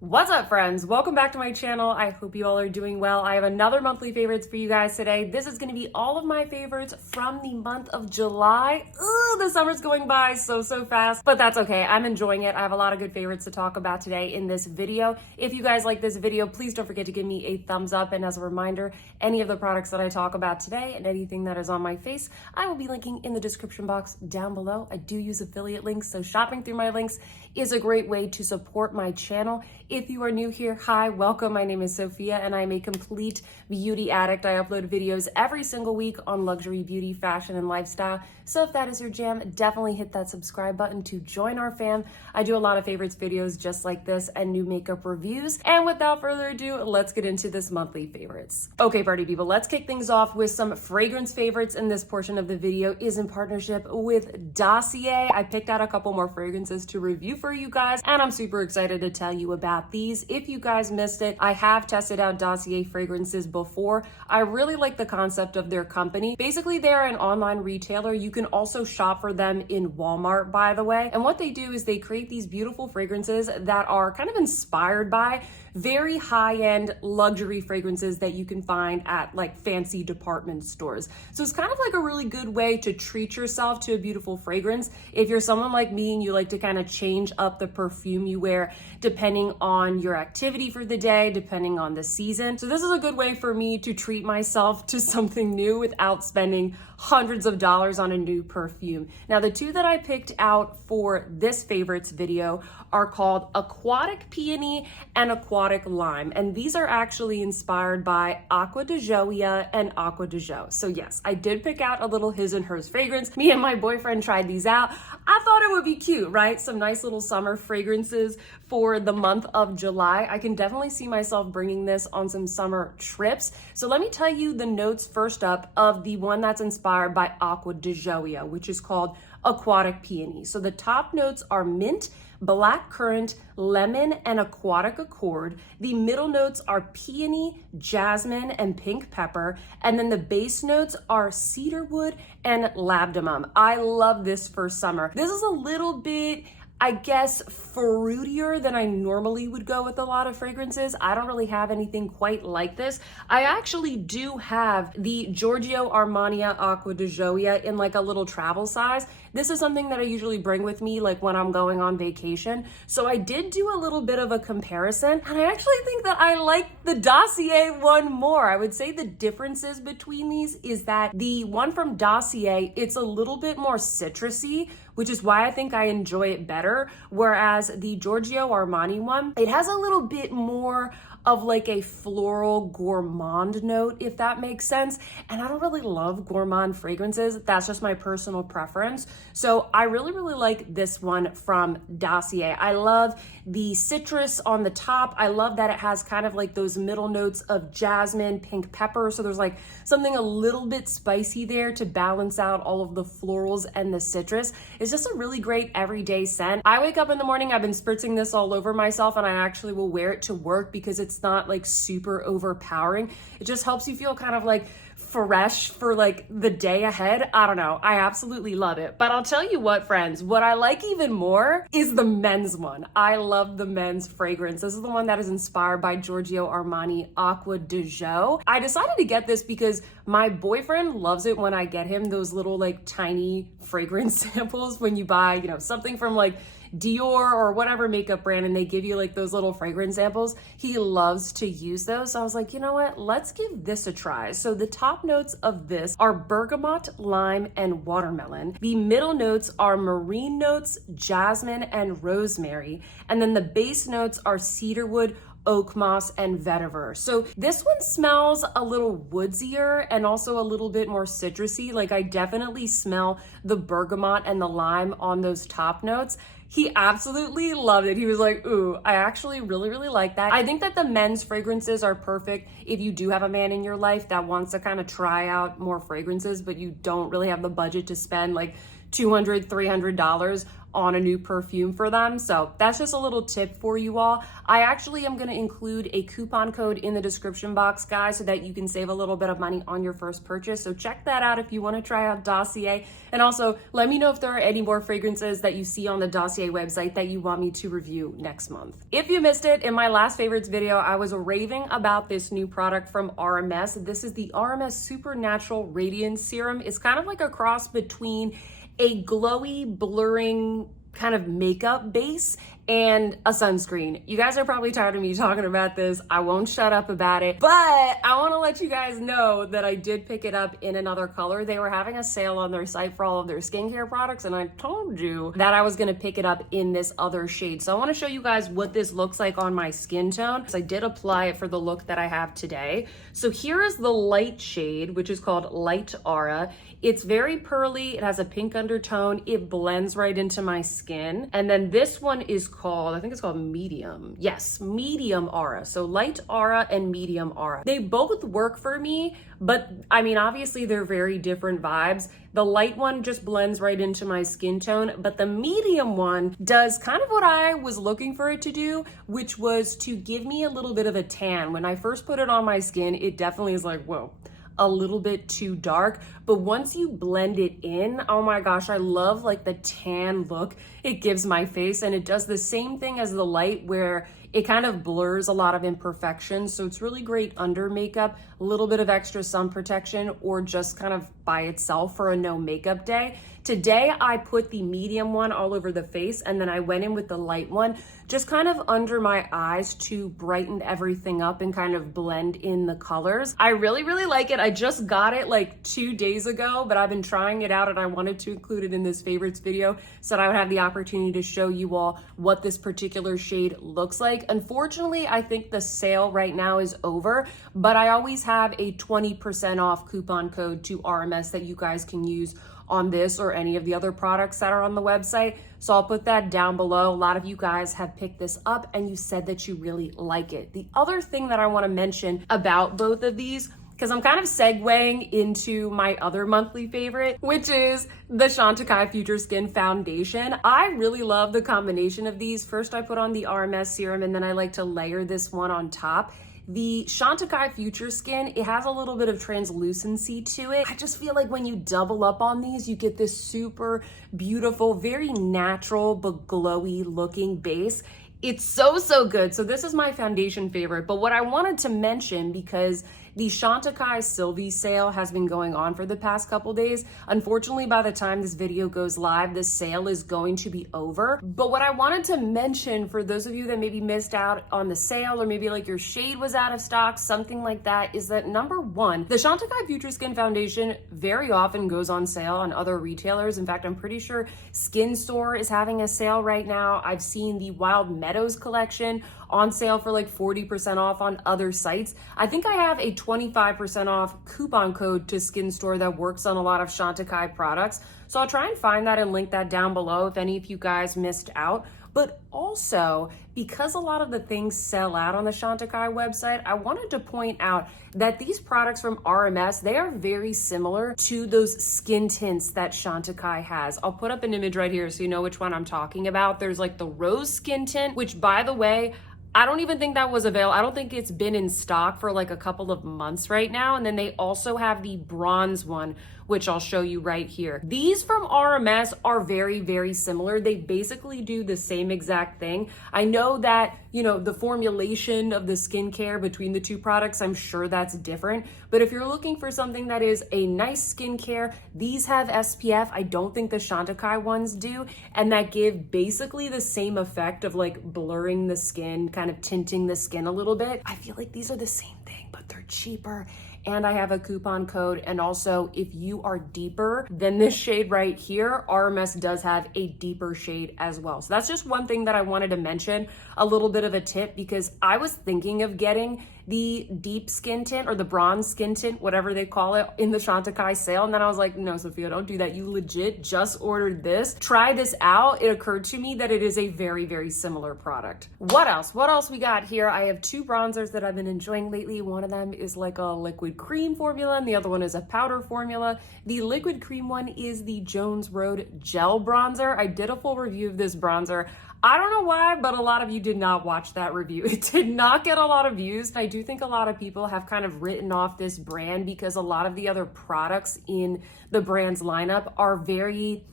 What's up, friends? Welcome back to my channel. I hope you all are doing well. I have another monthly favorites for you guys today. This is going to be all of my favorites from the month of July. Ugh, the summer's going by so fast, but that's okay. I'm enjoying it. I have a lot of good favorites to talk about today in this video. If you guys like this video, please don't forget to give me a thumbs up. And as a reminder, any of the products that I talk about today and anything that is on my face, I will be linking in the description box down below. I do use affiliate links, so shopping through my links is a great way to support my channel. If you are new here, hi, welcome. My name is Sophia and I'm a complete beauty addict. I upload videos every single week on luxury, beauty, fashion, and lifestyle. So if that is your jam, definitely hit that subscribe button to join our fam. I do a lot of favorites videos just like this and new makeup reviews. And without further ado, let's get into this monthly favorites. Okay, party people, let's kick things off with some fragrance favorites. And this portion of the video is in partnership with Dossier. I picked out a couple more fragrances to review for you guys, and I'm super excited to tell you about these. If you guys missed it, I have tested out Dossier fragrances before. I really like the concept of their company. Basically, they're an online retailer. You can also shop for them in Walmart, by the way. And what they do is they create these beautiful fragrances that are kind of inspired by very high-end luxury fragrances that you can find at like fancy department stores. So it's kind of like a really good way to treat yourself to a beautiful fragrance. If you're someone like me and you like to kind of change up the perfume you wear depending on your activity for the day, depending on the season. So this is a good way for me to treat myself to something new without spending hundreds of dollars on a new perfume. Now, the two that I picked out for this favorites video are called Aquatic Peony and Aquatic Lime. And these are actually inspired by Acqua di Gioia and Acqua di Gio. So yes, I did pick out a little his and hers fragrance. Me and my boyfriend tried these out. I thought it would be cute, right? Some nice little summer fragrances for the month of July. I can definitely see myself bringing this on some summer trips. So let me tell you the notes first up of the one that's inspired by Acqua di Gioia, which is called Aquatic Peony. So the top notes are mint, black currant, lemon, and aquatic accord. The middle notes are peony, jasmine, and pink pepper. And then the base notes are cedarwood and labdanum. I love this for summer. This is a little bit, I guess, fruitier than I normally would go with a lot of fragrances. I don't really have anything quite like this. I actually do have the Giorgio Armani Acqua di Gioia in like a little travel size. This is something that I usually bring with me like when I'm going on vacation. So I did do a little bit of a comparison, and I actually think that I like the Dossier one more. I would say the differences between these is that the one from Dossier, it's a little bit more citrusy, which is why I think I enjoy it better. Whereas the Giorgio Armani one, it has a little bit more of like a floral gourmand note, if that makes sense. And I don't really love gourmand fragrances. That's just my personal preference. So I really like this one from Dossier. I love the citrus on the top. I love that it has kind of like those middle notes of jasmine, pink pepper. So there's like something a little bit spicy there to balance out all of the florals and the citrus. It's just a really great everyday scent. I wake up in the morning, I've been spritzing this all over myself, and I actually will wear it to work because it's not like super overpowering. It just helps you feel kind of like fresh for like the day ahead. I don't know. I absolutely love it. But I'll tell you what, friends, what I like even more is the men's one. I love the men's fragrance. This is the one that is inspired by Giorgio Armani Acqua di Gio. I decided to get this because my boyfriend loves it when I get him those little like tiny fragrance samples when you buy, you know, something from like Dior or whatever makeup brand, and they give you like those little fragrance samples. He loves to use those. So I was like, you know what? Let's give this a try. So the top notes of this are bergamot, lime, and watermelon. The middle notes are marine notes, jasmine, and rosemary. And then the base notes are cedarwood, oak moss, and vetiver. So this one smells a little woodsier and also a little bit more citrusy. Like I definitely smell the bergamot and the lime on those top notes. He absolutely loved it. He was like, ooh, I actually really like that. I think that the men's fragrances are perfect if you do have a man in your life that wants to kind of try out more fragrances, but you don't really have the budget to spend like $200, $300 on a new perfume for them. So that's just a little tip for you all. I actually am going to include a coupon code in the description box, guys, so that you can save a little bit of money on your first purchase. So check that out if you want to try out Dossier. And also let me know if there are any more fragrances that you see on the Dossier website that you want me to review next month. If you missed it, in my last favorites video, I was raving about this new product from RMS. This is the RMS Supernatural Radiance Serum. It's kind of like a cross between a glowy, blurring kind of makeup base and a sunscreen. You guys are probably tired of me talking about this. I won't shut up about it, but I want to let you guys know that I did pick it up in another color. They were having a sale on their site for all of their skincare products, and I told you that I was going to pick it up in this other shade. So I want to show you guys what this looks like on my skin tone, because I did apply it for the look that I have today. So here is the light shade, which is called Light Aura. It's very pearly. It has a pink undertone. It blends right into my skin. And then this one is called, I think it's called Medium. Yes, Medium Aura. So Light Aura and Medium Aura. They both work for me, but I mean, obviously they're very different vibes. The light one just blends right into my skin tone, but the medium one does kind of what I was looking for it to do, which was to give me a little bit of a tan. When I first put it on my skin, it definitely is like, whoa, a little bit too dark. But once you blend it in, oh my gosh, I love like the tan look it gives my face. And it does the same thing as the light, where it kind of blurs a lot of imperfections. So it's really great under makeup, a little bit of extra sun protection, or just kind of by itself for a no makeup day. Today, I put the medium one all over the face, and then I went in with the light one, just kind of under my eyes to brighten everything up and kind of blend in the colors. I really, really like it. I just got it like 2 days ago, but I've been trying it out, and I wanted to include it in this favorites video so that I would have the opportunity to show you all what this particular shade looks like. Unfortunately, I think the sale right now is over, but I always have a 20% off coupon code to RMS that you guys can use on this or any of the other products that are on the website. So I'll put that down below. A lot of you guys have picked this up and you said that you really like it. The other thing that I want to mention about both of these, because I'm kind of segueing into my other monthly favorite, which is the Chantecaille Future Skin Foundation. I really love the combination of these. First, I put on the RMS serum, and then I like to layer this one on top. The Chantecaille Future Skin, it has a little bit of translucency to it. I just feel like when you double up on these, you get this super beautiful, very natural but glowy looking base. It's so, so good. So this is my foundation favorite. But what I wanted to mention, because the Chantecaille Sylvie sale has been going on for the past couple days. Unfortunately, by the time this video goes live, the sale is going to be over. But what I wanted to mention for those of you that maybe missed out on the sale, or maybe like your shade was out of stock, something like that, is that number one, the Chantecaille Future Skin Foundation very often goes on sale on other retailers. In fact, I'm pretty sure Skin Store is having a sale right now. I've seen the Wild Meadows collection on sale for like 40% off on other sites. I think I have a 25% off coupon code to Skin Store that works on a lot of Chantecaille products. So I'll try and find that and link that down below if any of you guys missed out. But also, because a lot of the things sell out on the Chantecaille website, I wanted to point out that these products from RMS, they are very similar to those skin tints that Chantecaille has. I'll put up an image right here so you know which one I'm talking about. There's like the rose skin tint, which, by the way, I don't even think that was available. I don't think it's been in stock for like a couple of months right now. And then they also have the bronze one, which I'll show you right here. These from RMS are very, very similar. They basically do the same exact thing. I know that, you know, the formulation of the skincare between the two products, I'm sure that's different. But if you're looking for something that is a nice skincare, these have SPF. I don't think the Chantecaille ones do. And that give basically the same effect of like blurring the skin, kind of tinting the skin a little bit. I feel like these are the same thing, but they're cheaper. And I have a coupon code. And also, if you are deeper than this shade right here, RMS does have a deeper shade as well. So that's just one thing that I wanted to mention, a little bit of a tip, because I was thinking of getting the deep skin tint or the bronze skin tint, whatever they call it, in the Chantecaille sale. And then I was like, no, Sophia, don't do that. You legit just ordered this. Try this out. It occurred to me that it is a very, very similar product. What else? What else we got here? I have two bronzers that I've been enjoying lately. One of them is like a liquid cream formula and the other one is a powder formula. The liquid cream one is the Jones Road Gel Bronzer. I did a full review of this bronzer. I don't know why, but a lot of you did not watch that review. It did not get a lot of views. I do think a lot of people have kind of written off this brand because a lot of the other products in the brand's lineup are very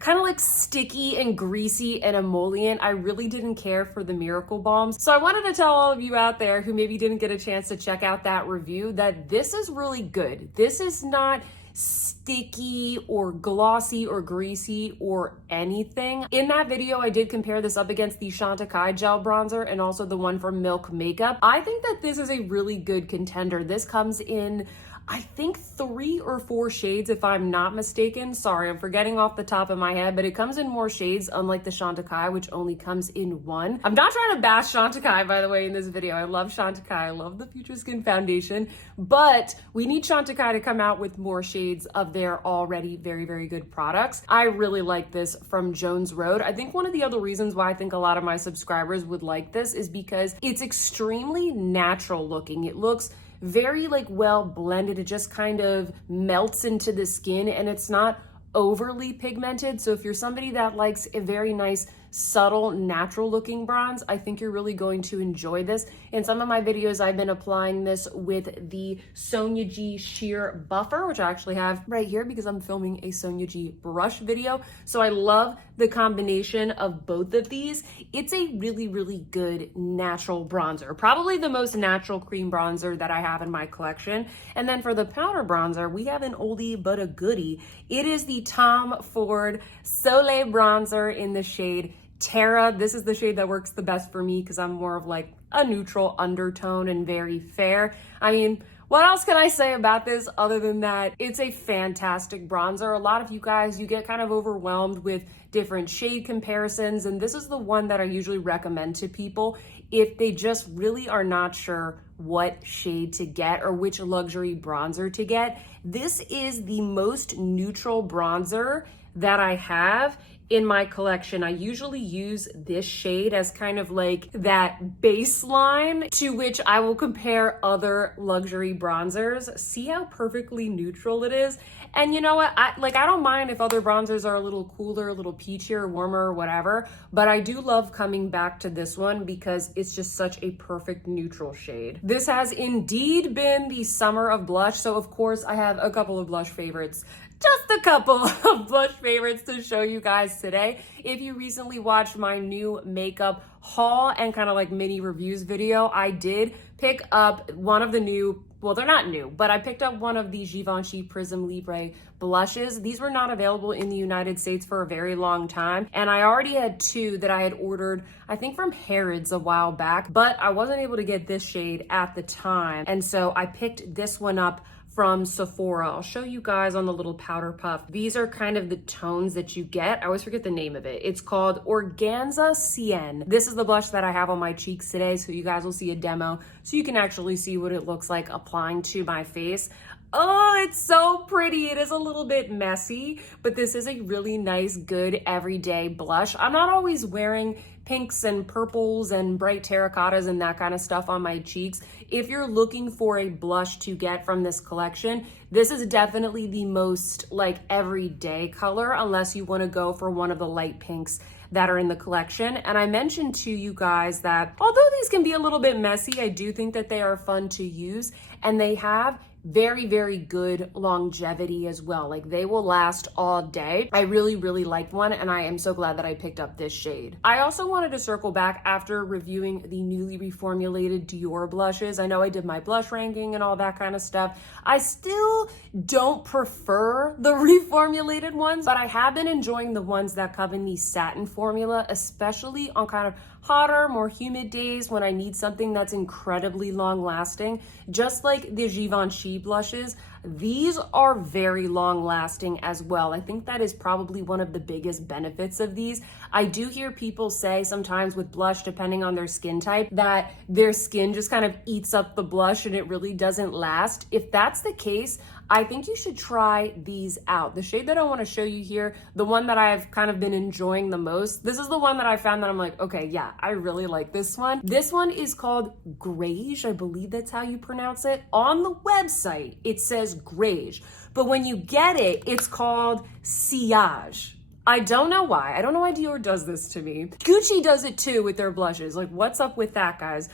kind of like sticky and greasy and emollient. I really didn't care for the Miracle Balms. So I wanted to tell all of you out there who maybe didn't get a chance to check out that review that this is really good. This is not sticky or glossy or greasy or anything. In that video, I did compare this up against the Chantecaille Gel Bronzer and also the one from Milk Makeup. I think that this is a really good contender. This comes in, I think 3 or 4 shades if I'm not mistaken. Sorry, I'm forgetting off the top of my head, but it comes in more shades unlike the Chantecaille, which only comes in 1. I'm not trying to bash Chantecaille, by the way, in this video. I love Chantecaille. I love the Future Skin Foundation, but we need Chantecaille to come out with more shades of their already very, very good products. I really like this from Jones Road. I think one of the other reasons why I think a lot of my subscribers would like this is because it's extremely natural looking. It looks very like well blended. It just kind of melts into the skin and it's not overly pigmented. So if you're somebody that likes a very nice, subtle, natural looking bronze, I think you're really going to enjoy this. In some of my videos, I've been applying this with the Sonia G Sheer Buffer, which I actually have right here because I'm filming a Sonia G brush video. So I love the combination of both of these. It's a really, really good natural bronzer. Probably the most natural cream bronzer that I have in my collection. And then for the powder bronzer, we have an oldie but a goodie. It is the Tom Ford Soleil bronzer in the shade Terra. This is the shade that works the best for me because I'm more of like a neutral undertone and very fair. I mean, what else can I say about this other than that it's a fantastic bronzer? A lot of you guys, you get kind of overwhelmed with different shade comparisons, and this is the one that I usually recommend to people if they just really are not sure what shade to get or which luxury bronzer to get. This is the most neutral bronzer that I have in my collection. I usually use this shade as kind of like that baseline to which I will compare other luxury bronzers. See how perfectly neutral it is? And you know what? I don't mind if other bronzers are a little cooler, a little peachier, warmer, or whatever, but I do love coming back to this one because it's just such a perfect neutral shade. This has indeed been the summer of blush, so of course I have a couple of blush favorites. Just a couple of blush favorites to show you guys today. If you recently watched my new makeup haul and kind of like mini reviews video, I did pick up one of the new, well, they're not new, but I picked up one of the Givenchy Prisme Libre blushes. These were not available in the United States for a very long time. And I already had 2 that I had ordered, I think from Harrods a while back, but I wasn't able to get this shade at the time. And so I picked this one up from Sephora. I'll show you guys on the little powder puff. These are kind of the tones that you get. I always forget the name of it. It's called Organza Sienne. This is the blush that I have on my cheeks today, so you guys will see a demo so you can actually see what it looks like applying to my face. Oh, it's so pretty. It is a little bit messy, but this is a really nice, good everyday blush. I'm not always wearing pinks and purples and bright terracottas and that kind of stuff on my cheeks. If you're looking for a blush to get from this collection, this is definitely the most like everyday color, unless you want to go for one of the light pinks that are in the collection. And I mentioned to you guys that although these can be a little bit messy, I do think that they are fun to use, and they have very, very good longevity as well. Like they will last all day. I really, really liked one, and I am so glad that I picked up this shade. I also wanted to circle back after reviewing the newly reformulated Dior blushes. I know I did my blush ranking and all that kind of stuff. I still don't prefer the reformulated ones, but I have been enjoying the ones that come in the satin formula, especially on kind of hotter, more humid days when I need something that's incredibly long lasting. Just like the Givenchy blushes, these are very long lasting as well. I think that is probably one of the biggest benefits of these. I do hear people say sometimes with blush, depending on their skin type, that their skin just kind of eats up the blush and it really doesn't last. If that's the case, I think you should try these out. The shade that I want to show you here, the one that I've kind of been enjoying the most, this is the one that I found that I'm like, okay, yeah, I really like this one. This one is called Grege, I believe that's how you pronounce it. On the website, it says Grege, but when you get it, it's called Sillage. I don't know why. I don't know why Dior does this to me. Gucci does it too with their blushes. Like, what's up with that, guys?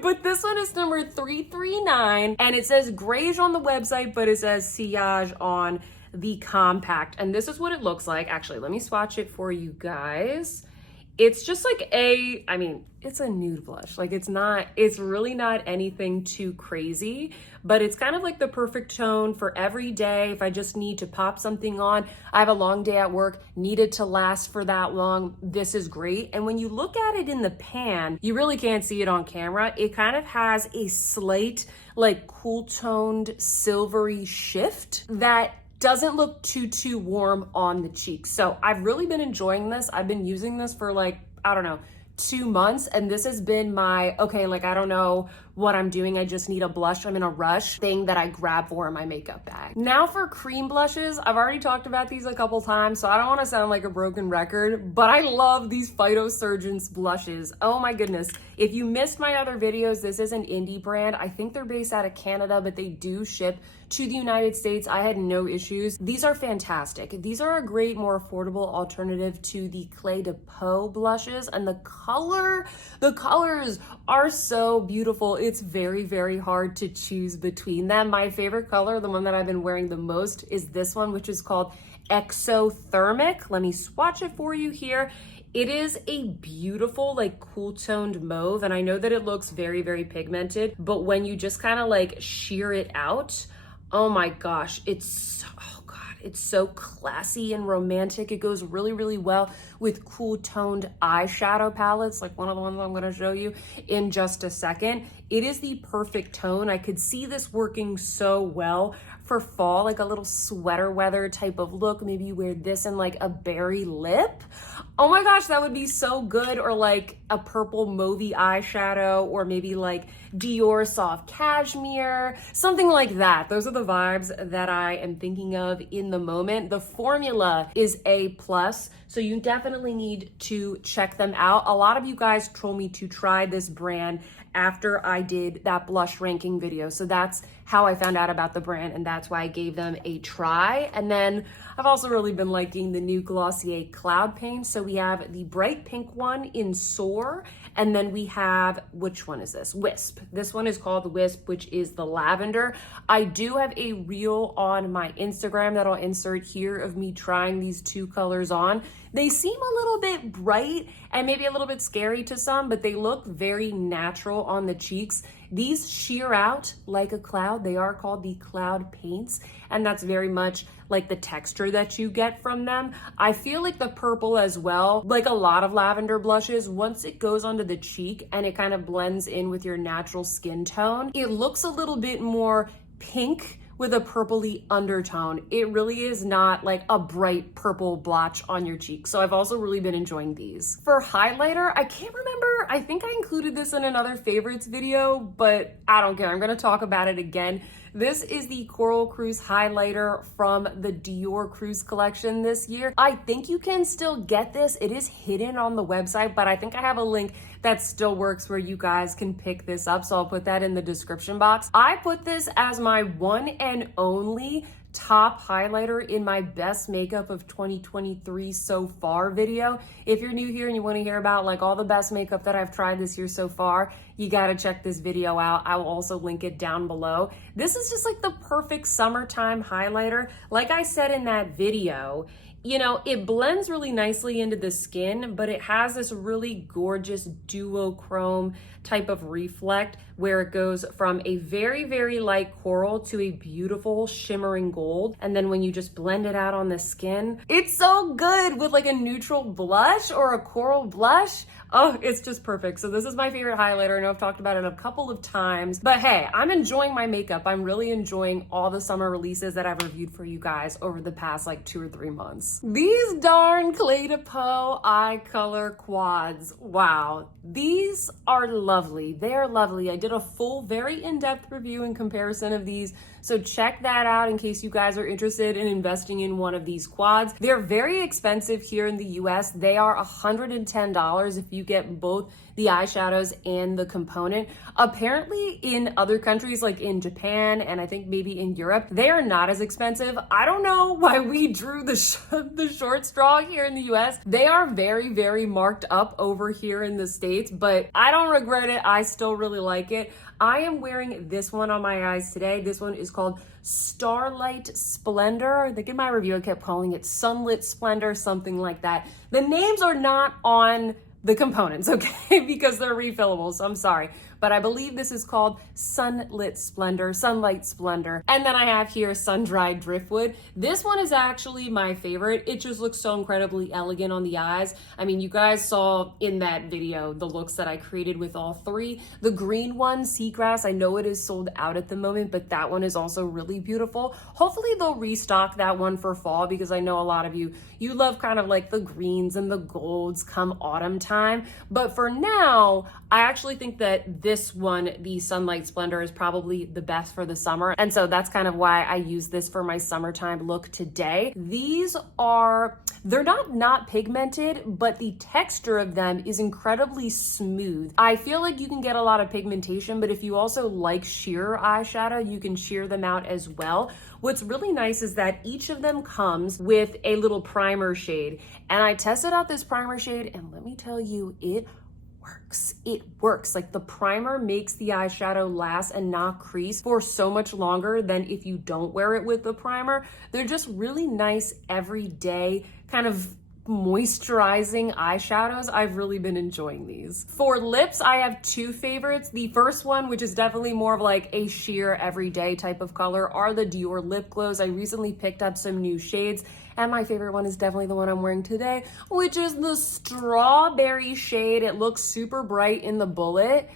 But this one is number 339, and it says Grege on the website, but it says Sillage on the compact. And this is what it looks like. Actually, let me swatch it for you guys. It's just like I mean, it's a nude blush. Like, it's really not anything too crazy, but it's kind of like the perfect tone for every day. If I just need to pop something on, I have a long day at work, need it to last for that long, this is great. And when you look at it in the pan, you really can't see it on camera. It kind of has a slight, like, cool toned silvery shift that doesn't look too warm on the cheeks. So I've really been enjoying this. I've been using this for like, I don't know, 2 months, and this has been my, okay, like, I don't know what I'm doing, I just need a blush, I'm in a rush thing that I grab for in my makeup bag. Now for cream blushes, I've already talked about these a couple times, so I don't want to sound like a broken record, but I love these Phytosurgence blushes. Oh my goodness. If you missed my other videos, this is an indie brand. I think they're based out of Canada, but they do ship to the United States. I had no issues. These are fantastic. These are a great, more affordable alternative to the Clé de Peau blushes, and the colors are so beautiful. It's very hard to choose between them. My favorite color, the one that I've been wearing the most, is this one, which is called Exothermic. Let me swatch it for you here. It is a beautiful, like, cool toned mauve, and I know that it looks very pigmented, but when you just kind of like sheer it out, oh my gosh, it's so classy and romantic. It goes really well with cool toned eyeshadow palettes, like one of the ones I'm gonna show you in just a second. It is the perfect tone. I could see this working so well for fall, like a little sweater weather type of look. Maybe you wear this in like a berry lip. Oh my gosh, that would be so good. Or like a purple mauvey eyeshadow, or maybe like Dior soft cashmere, something like that. Those are the vibes that I am thinking of in the moment. The formula is A+, so you definitely need to check them out. A lot of you guys told me to try this brand after I did that blush ranking video. So that's how I found out about the brand, and that's why I gave them a try. And then I've also really been liking the new Glossier cloud paint. So we have the bright pink one in Soar, and then we have, which one is this? Wisp. This one is called Wisp, which is the lavender. I do have a reel on my Instagram that I'll insert here of me trying these two colors on. They seem a little bit bright and maybe a little bit scary to some, but they look very natural on the cheeks. These sheer out like a cloud. They are called the cloud paints, and that's very much like the texture that you get from them. I feel like the purple as well, like a lot of lavender blushes, once it goes onto the cheek and it kind of blends in with your natural skin tone, it looks a little bit more pink with a purpley undertone. It really is not like a bright purple blotch on your cheek. So I've also really been enjoying these. For highlighter, I can't remember, I think I included this in another favorites video, but I don't care, I'm gonna talk about it again. This is the Coral Cruise highlighter from the Dior Cruise collection this year. I think you can still get this. It is hidden on the website, but I think I have a link that still works where you guys can pick this up. So I'll put that in the description box. I put this as my one and only top highlighter in my best makeup of 2023 so far video. If you're new here and you want to hear about like all the best makeup that I've tried this year so far, you got to check this video out. I will also link it down below. This is just like the perfect summertime highlighter. Like I said in that video, you know, it blends really nicely into the skin, but it has this really gorgeous duochrome type of reflect where it goes from a very light coral to a beautiful shimmering gold. And then when you just blend it out on the skin, it's so good with like a neutral blush or a coral blush. Oh, it's just perfect. So this is my favorite highlighter. I know I've talked about it a couple of times, but hey, I'm enjoying my makeup. I'm really enjoying all the summer releases that I've reviewed for you guys over the past like 2 or 3 months. eyes. These darn Clé de Peau eye color quads. Wow, these are lovely. They are lovely. I did a full, very in-depth review and comparison of these, so check that out in case you guys are interested in investing in one of these quads. They're very expensive here in the US. They are $110 if you get both the eyeshadows and the component. Apparently in other countries like in Japan and I think maybe in Europe, they are not as expensive. I don't know why we drew the short straw here in the US. They are very, very marked up over here in the States, but I don't regret it. I still really like it. I am wearing this one on my eyes today. This one is called Starlight Splendor. I think in my review I kept calling it Sunlit Splendor, something like that. The names are not on the components, okay, because they're refillable, so I'm sorry. But I believe this is called Sunlit Splendor, Sunlight Splendor. And then I have here Sun-Dried Driftwood. This one is actually my favorite. It just looks so incredibly elegant on the eyes. I mean, you guys saw in that video the looks that I created with all three. The green one, Seagrass, I know it is sold out at the moment, but that one is also really beautiful. Hopefully they'll restock that one for fall because I know a lot of you love kind of like the greens and the golds come autumn time. But for now, I actually think that this one, the Sunlight Splendor, is probably the best for the summer. And so that's kind of why I use this for my summertime look today. These are, they're not pigmented, but the texture of them is incredibly smooth. I feel like you can get a lot of pigmentation, but if you also like sheer eyeshadow, you can sheer them out as well. What's really nice is that each of them comes with a little primer shade. And I tested out this primer shade, and let me tell you, it works. It works. Like the primer makes the eyeshadow last and not crease for so much longer than if you don't wear it with the primer. They're just really nice everyday kind of moisturizing eyeshadows. I've really been enjoying these. For lips, I have two favorites. The first one, which is definitely more of like a sheer everyday type of color, are the Dior lip glows. I recently picked up some new shades, and my favorite one is definitely the one I'm wearing today, which is the strawberry shade. It looks super bright in the bullet.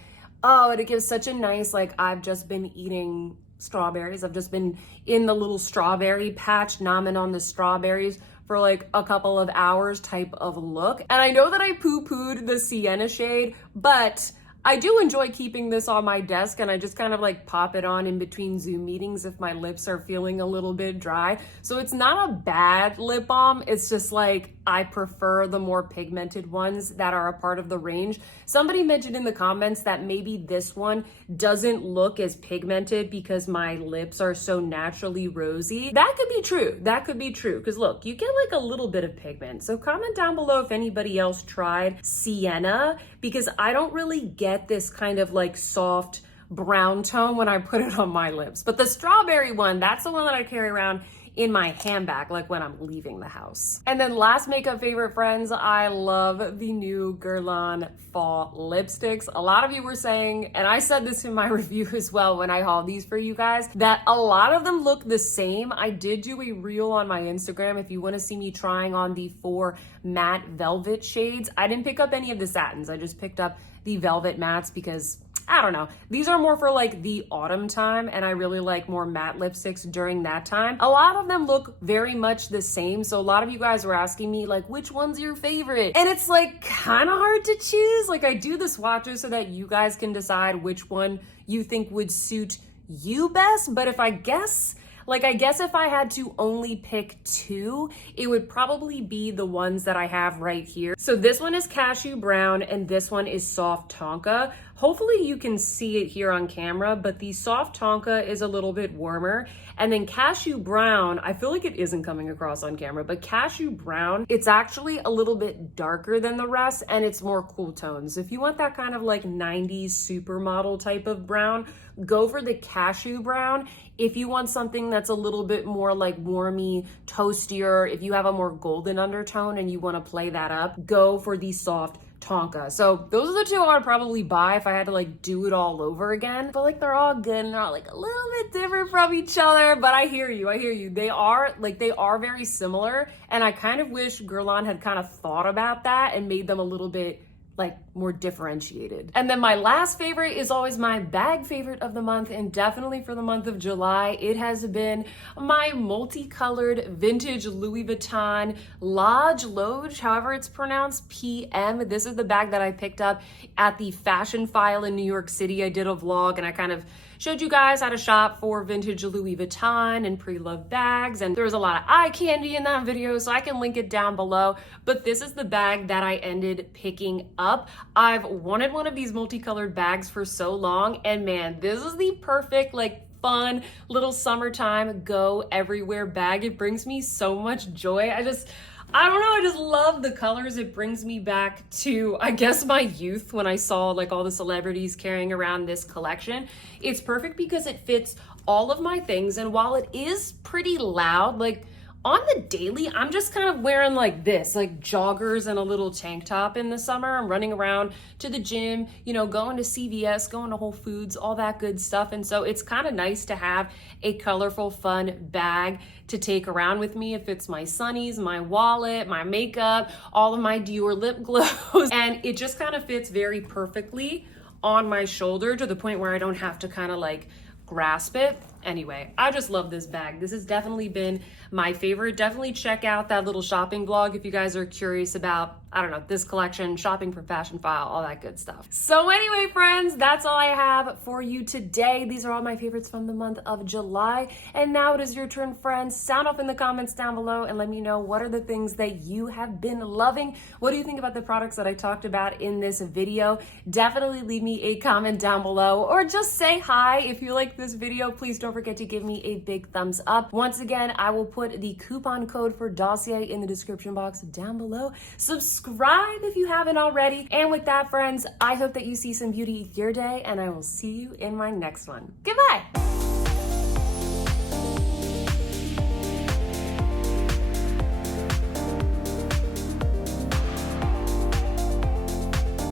Oh, and it gives such a nice, like, I've just been eating strawberries. I've just been in the little strawberry patch, nomming on the strawberries for like a couple of hours type of look. And I know that I poo-pooed the Sienna shade, but I do enjoy keeping this on my desk, and I just kind of like pop it on in between Zoom meetings if my lips are feeling a little bit dry. So it's not a bad lip balm. It's just like I prefer the more pigmented ones that are a part of the range. Somebody mentioned in the comments that maybe this one doesn't look as pigmented because my lips are so naturally rosy. That could be true. That could be true. Because look, you get like a little bit of pigment. So comment down below if anybody else tried Sienna, because I don't really get this kind of like soft brown tone when I put it on my lips. But the strawberry one, that's the one that I carry around in my handbag, like when I'm leaving the house. And then last makeup favorite, friends, I love the new Guerlain fall lipsticks. A lot of you were saying, and I said this in my review as well when I hauled these for you guys, that a lot of them look the same. I did do a reel on my Instagram if you want to see me trying on the 4 matte velvet shades. I didn't pick up any of the satins. I just picked up the velvet mattes because I don't know. These are more for like the autumn time, and I really like more matte lipsticks during that time. A lot of them look very much the same. So a lot of you guys were asking me like, which one's your favorite? And it's like kind of hard to choose. Like I do the swatches so that you guys can decide which one you think would suit you best. But if I guess, I guess if I had to only pick 2, it would probably be the ones that I have right here. So this one is Cashew Brown and this one is Soft Tonka. Hopefully you can see it here on camera, but the Soft Tonka is a little bit warmer. And then Cashew Brown, I feel like it isn't coming across on camera, but Cashew Brown, it's actually a little bit darker than the rest and it's more cool tones. If you want that kind of like 90s supermodel type of brown, go for the Cashew Brown. If you want something that's a little bit more like warmy, toastier, if you have a more golden undertone and you want to play that up, go for the Soft Tonka. So those are the 2 I would probably buy if I had to like do it all over again. But like they're all good and they're all like a little bit different from each other. But I hear you. They are very similar. And I kind of wish Guerlain had kind of thought about that and made them a little bit like more differentiated. And then my last favorite is always my bag favorite of the month, and definitely for the month of July, it has been my multicolored vintage Louis Vuitton Loge, however it's pronounced, PM. This is the bag that I picked up at the Fashion File in New York City. I did a vlog and I kind of showed you guys how to shop for vintage Louis Vuitton and pre-loved bags, and there was a lot of eye candy in that video, so I can link it down below. But this is the bag that I ended picking up. I've wanted one of these multicolored bags for so long, and man, this is the perfect, like, fun little summertime go everywhere bag. It brings me so much joy. I don't know, I just love the colors. It brings me back to, I guess, my youth when I saw like all the celebrities carrying around this collection. It's perfect because it fits all of my things, and while it is pretty loud, like on the daily, I'm just kind of wearing like this, like joggers and a little tank top in the summer. I'm running around to the gym, you know, going to CVS, going to Whole Foods, all that good stuff. And so it's kind of nice to have a colorful, fun bag to take around with me. It fits my sunnies, my wallet, my makeup, all of my Dior lip gloss. And it just kind of fits very perfectly on my shoulder to the point where I don't have to kind of like grasp it. Anyway, I just love this bag. This has definitely been my favorite. Definitely check out that little shopping blog if you guys are curious about, I don't know, this collection, shopping for Fashion File, all that good stuff. So anyway, friends, that's all I have for you today. These are all my favorites from the month of July. And now it is your turn, friends. Sound off in the comments down below and let me know what are the things that you have been loving. What do you think about the products that I talked about in this video? Definitely leave me a comment down below, or just say hi. If you like this video, please don't forget to give me a big thumbs up. Once again, I will put the coupon code for Dossier in the description box down below. Subscribe if you haven't already. And with that, friends, I hope that you see some beauty your day, and I will see you in my next one. Goodbye.